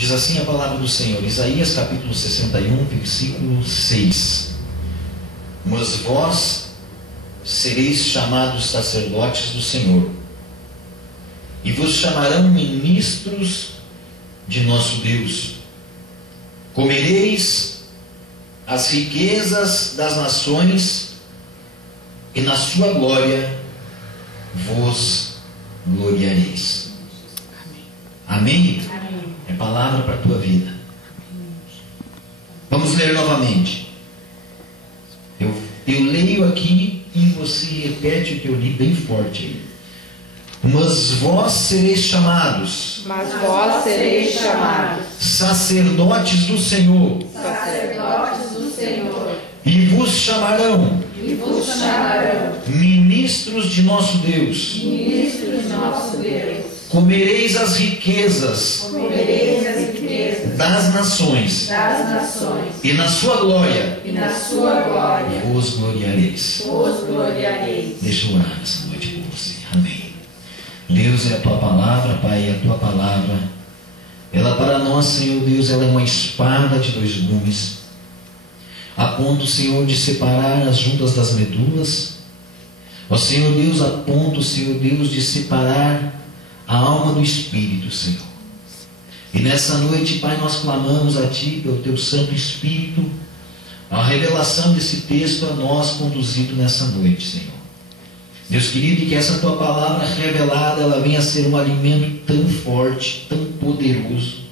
Diz assim a palavra do Senhor, Isaías capítulo 61, versículo 6. Mas vós sereis chamados sacerdotes do Senhor, e vos chamarão ministros de nosso Deus. Comereis as riquezas das nações, e na sua glória vos gloriareis. Amém? Amém? É palavra para a tua vida. Vamos ler novamente. Eu leio aqui e você repete o que eu li bem forte aí. Mas vós sereis chamados. Mas vós sereis chamados. Sacerdotes do Senhor. Sacerdotes do Senhor. E vos chamarão. E vos chamarão. Ministros de nosso Deus. Ministros de nosso Deus. Comereis as riquezas. Comereis as riquezas das nações. Das nações. E na sua glória. E na sua glória. Vos gloriareis. Vos gloriareis. Deixa eu orar essa noite por você. Amém. Deus, é a tua palavra, Pai, é a tua palavra. Ela para nós, Senhor Deus, ela é uma espada de dois gumes, a ponto, Senhor, de separar as juntas das medulas. Ó Senhor Deus, a ponto, Senhor Deus, de separar a alma do Espírito, Senhor. E nessa noite, Pai, nós clamamos a Ti, pelo Teu Santo Espírito, a revelação desse texto a nós conduzido nessa noite, Senhor. Deus querido, e que essa Tua palavra revelada, ela venha a ser um alimento tão forte, tão poderoso,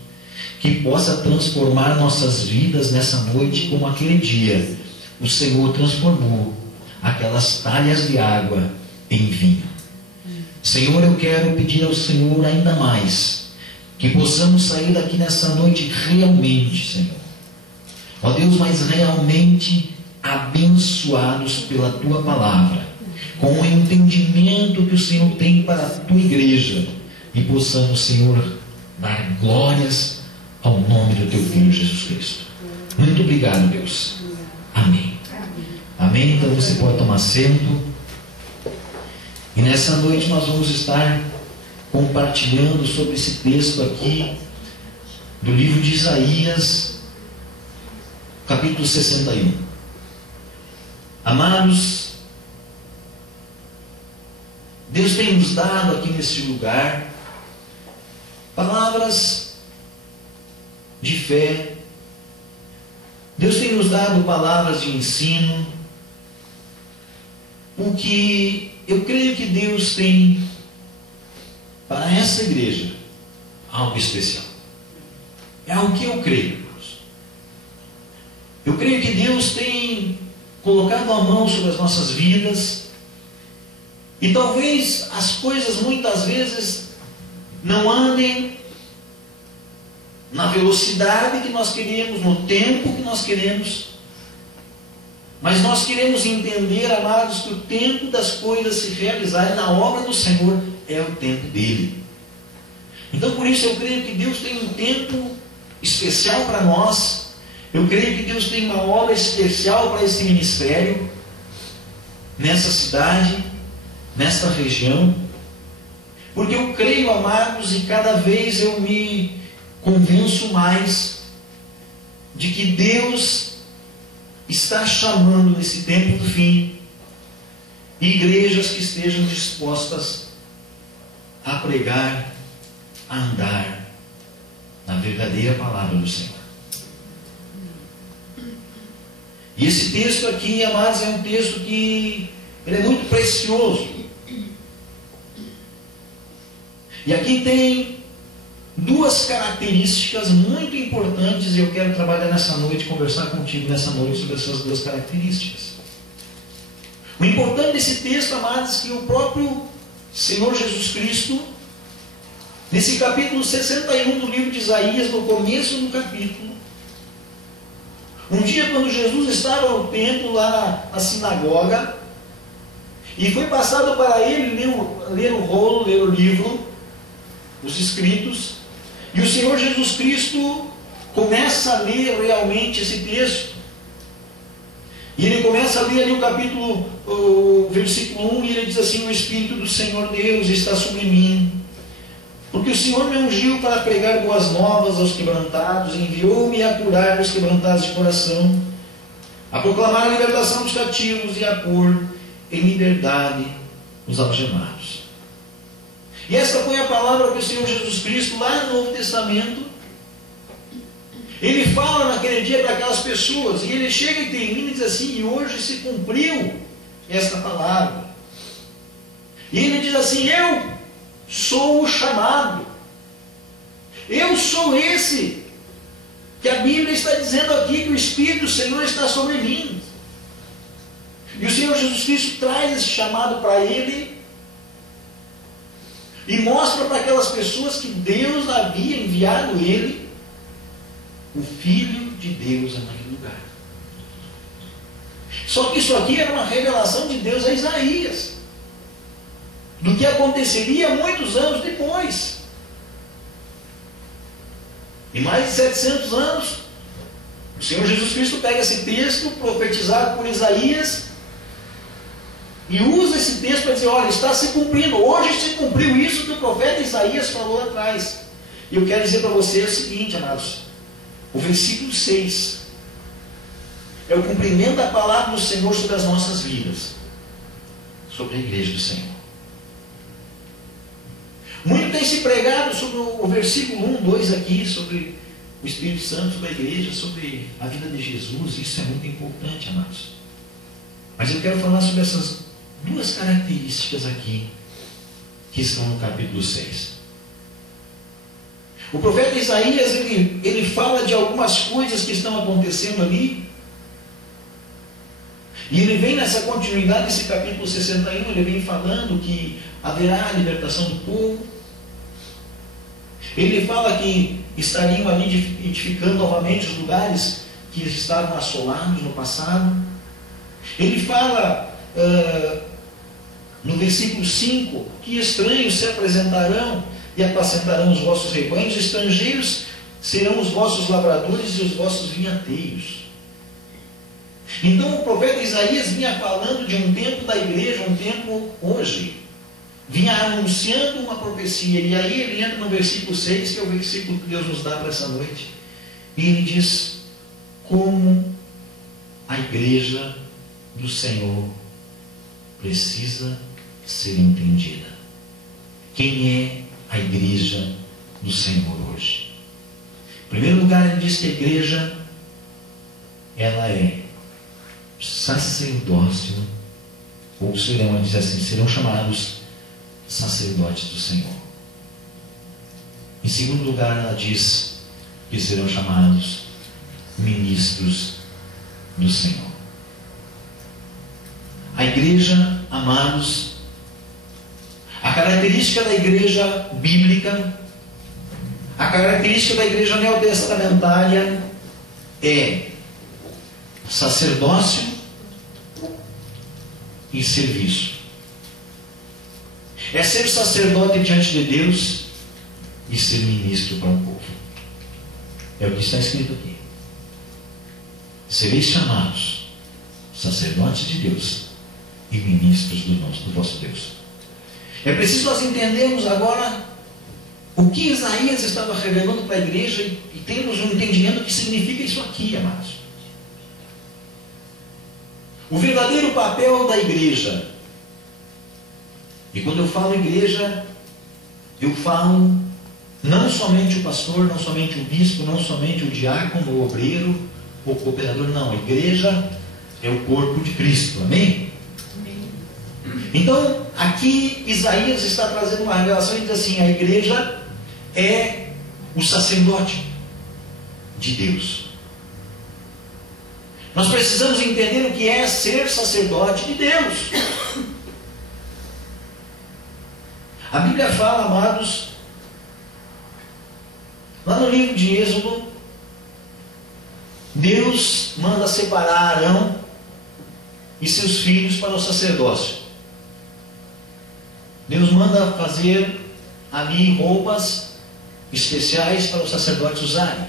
que possa transformar nossas vidas nessa noite, como aquele dia o Senhor transformou aquelas talhas de água em vinho. Senhor, eu quero pedir ao Senhor ainda mais, que possamos sair daqui nessa noite realmente, Senhor, ó Deus, mas realmente abençoados pela Tua palavra, com o entendimento que o Senhor tem para a Tua igreja, e possamos, Senhor, dar glórias ao nome do Teu Filho Jesus Cristo. Muito obrigado, Deus. Amém. Amém. Então você pode tomar assento. E nessa noite nós vamos estar compartilhando sobre esse texto aqui do livro de Isaías, capítulo 61. Amados, Deus tem nos dado aqui nesse lugar palavras de fé. Deus tem nos dado palavras de ensino, o que eu creio que Deus tem para essa igreja algo especial. É algo que eu creio, irmãos. Eu creio que Deus tem colocado a mão sobre as nossas vidas, e talvez as coisas muitas vezes não andem na velocidade que nós queremos, no tempo que nós queremos, mas nós queremos entender, amados, que o tempo das coisas se realizarem na obra do Senhor é o tempo dele. Então por isso eu creio que Deus tem um tempo especial para nós. Eu creio que Deus tem uma obra especial para esse ministério, nessa cidade, nesta região, porque eu creio, amados, e cada vez eu me convenço mais de que Deus está chamando nesse tempo do fim igrejas que estejam dispostas a pregar, a andar na verdadeira palavra do Senhor. E esse texto aqui, amados, é um texto que ele é muito precioso. E aqui tem duas características muito importantes, e eu quero trabalhar nessa noite, conversar contigo nessa noite sobre essas duas características. O importante desse texto, amados, é que o próprio Senhor Jesus Cristo, nesse capítulo 61 do livro de Isaías, no começo do capítulo, um dia quando Jesus estava no templo, lá na sinagoga, e foi passado para ele ler o rolo, ler o livro, os escritos, e o Senhor Jesus Cristo começa a ler realmente esse texto. E ele começa a ler ali o capítulo, o versículo 1, e ele diz assim: o Espírito do Senhor Deus está sobre mim, porque Porque o Senhor me ungiu para pregar boas novas aos quebrantados, enviou-me a curar os quebrantados de coração, a proclamar a libertação dos cativos e a pôr em liberdade os algemados. E esta foi a palavra que o Senhor Jesus Cristo, lá no Novo Testamento, Ele fala naquele dia para aquelas pessoas, e Ele chega e termina e diz assim: e hoje se cumpriu esta palavra. E Ele diz assim: eu sou o chamado, eu sou esse que a Bíblia está dizendo aqui, que o Espírito do Senhor está sobre mim. E o Senhor Jesus Cristo traz esse chamado para Ele e mostra para aquelas pessoas que Deus havia enviado Ele, o Filho de Deus, naquele lugar. Só que isso aqui era uma revelação de Deus a Isaías, do que aconteceria muitos anos depois. Em mais de 700 anos, o Senhor Jesus Cristo pega esse texto profetizado por Isaías e usa esse texto para dizer: olha, está se cumprindo, hoje se cumpriu isso que o profeta Isaías falou lá atrás. E eu quero dizer para você o seguinte, amados: o versículo 6 é o cumprimento da palavra do Senhor sobre as nossas vidas, sobre a igreja do Senhor. Muito tem se pregado sobre o versículo 1, 2 aqui, sobre o Espírito Santo, sobre a igreja, sobre a vida de Jesus. Isso é muito importante, amados. Mas eu quero falar sobre essas duas características aqui, que estão no capítulo 6. O profeta Isaías, ele fala de algumas coisas que estão acontecendo ali, e ele vem nessa continuidade, nesse capítulo 61, ele vem falando que haverá a libertação do povo. Ele fala que estariam ali edificando novamente os lugares que estavam assolados no passado. Ele fala no versículo 5 que estranhos se apresentarão e apacentarão os vossos rebanhos, estrangeiros serão os vossos lavradores e os vossos vinhateiros. Então o profeta Isaías vinha falando de um tempo da igreja, um tempo hoje. Vinha anunciando uma profecia. E aí ele entra no versículo 6, que é o versículo que Deus nos dá para essa noite. E ele diz como a igreja do Senhor precisa ser entendida. Quem é a igreja do Senhor hoje? Em primeiro lugar, ele diz que a igreja, ela é sacerdócio, ou serão, diz assim, serão chamados sacerdotes do Senhor. Em segundo lugar, ela diz que serão chamados ministros do Senhor. A igreja, amados, a característica da igreja bíblica, a característica da igreja neotestamentária é sacerdócio e serviço. É ser sacerdote diante de Deus e ser ministro para o povo. É o que está escrito aqui. Sereis chamados sacerdotes de Deus e ministros do vosso Deus. É preciso nós entendermos agora o que Isaías estava revelando para a igreja e termos um entendimento do que significa isso aqui, amados. O verdadeiro papel da igreja. E quando eu falo igreja, eu falo não somente o pastor, não somente o bispo, não somente o diácono, o obreiro, o cooperador, não. A igreja é o corpo de Cristo, amém? Amém. Então, aqui Isaías está trazendo uma revelação e diz assim: a igreja é o sacerdote de Deus. Nós precisamos entender o que é ser sacerdote de Deus. A Bíblia fala, amados, lá no livro de Êxodo, Deus manda separar Arão e seus filhos para o sacerdócio. Deus manda fazer ali roupas especiais para os sacerdotes usarem.